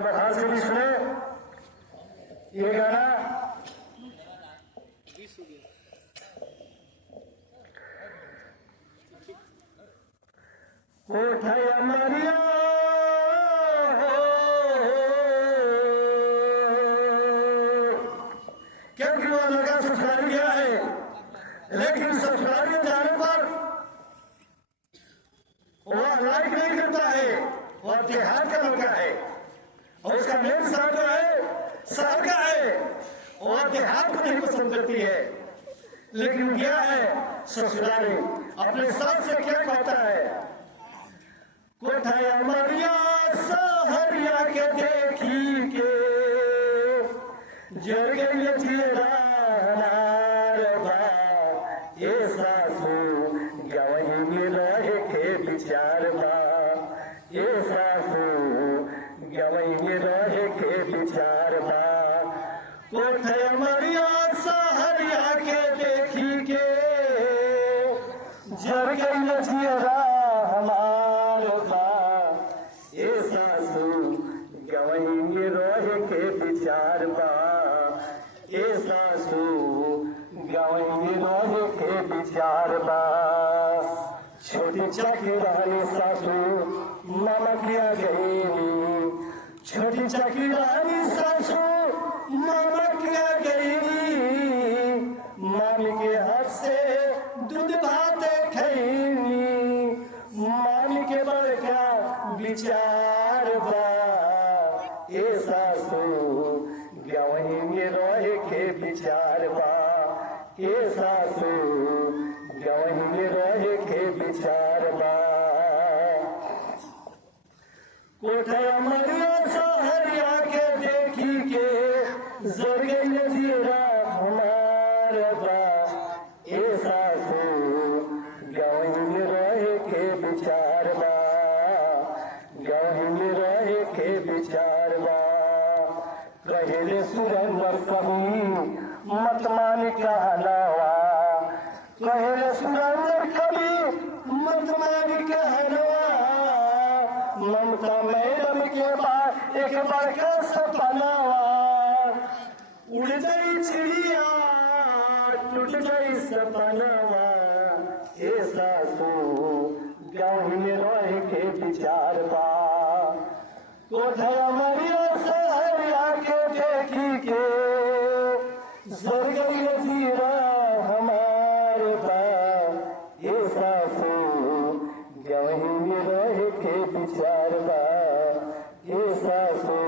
ध्यान से भी सुने ये गाना। कोठया मारिया क्योंकि वो लगा ससुराल गया है, लेकिन ससुराल में जाने पर वह लाइक नहीं करता है, वह त्योहार का लड़का है और उसका मेन शहर जो है शहर का है, वह त्योहार को नहीं पसंद करती है। लेकिन क्या है ससुराल अपने साथ से क्या कहता है, कोठया मारिया सहरिया के देखी के जर गई चेहरा ये सासू गवही में रहे के विचार बा, ये सासू गवही में रहे के विचार बा। कोठया मारिया सहरिया के देखी के जर गई चेहरा विचार बा, ये सासू गवई रोहे के विचार बा। छोटी चकी रानी सासू मामा किया गई, छोटी चकी रानी सासू मामा किया गई, मामी के हाथ से दूध भात खैनी, मामी के बड़का विचार बा, ये सासू गवही में रहे के विचार बा, ये सासू गवही में रहे के विचार बा। कोठया मारिया सहरिया के देखी के जर गई जीरा हमार बा, ये सासू गवही में रहे के विचार बा, गवही में रहे के विचार बा। कहले सुरेंद्र कवि मत मान कहलवा, कहले सुरेंद्र कवि मत मान कहलवा, ममता मैडम के बाद एक बड़का सपनावा, उड़ गई चिड़िया टूट गई सपनावा, ये सासू गाँव में रहे के विचार बा। कोठया मारिया सहरिया के देखी के जर गई जीरा हमार बा, ये सासू गवही में रहे के विचार बा, ये सासू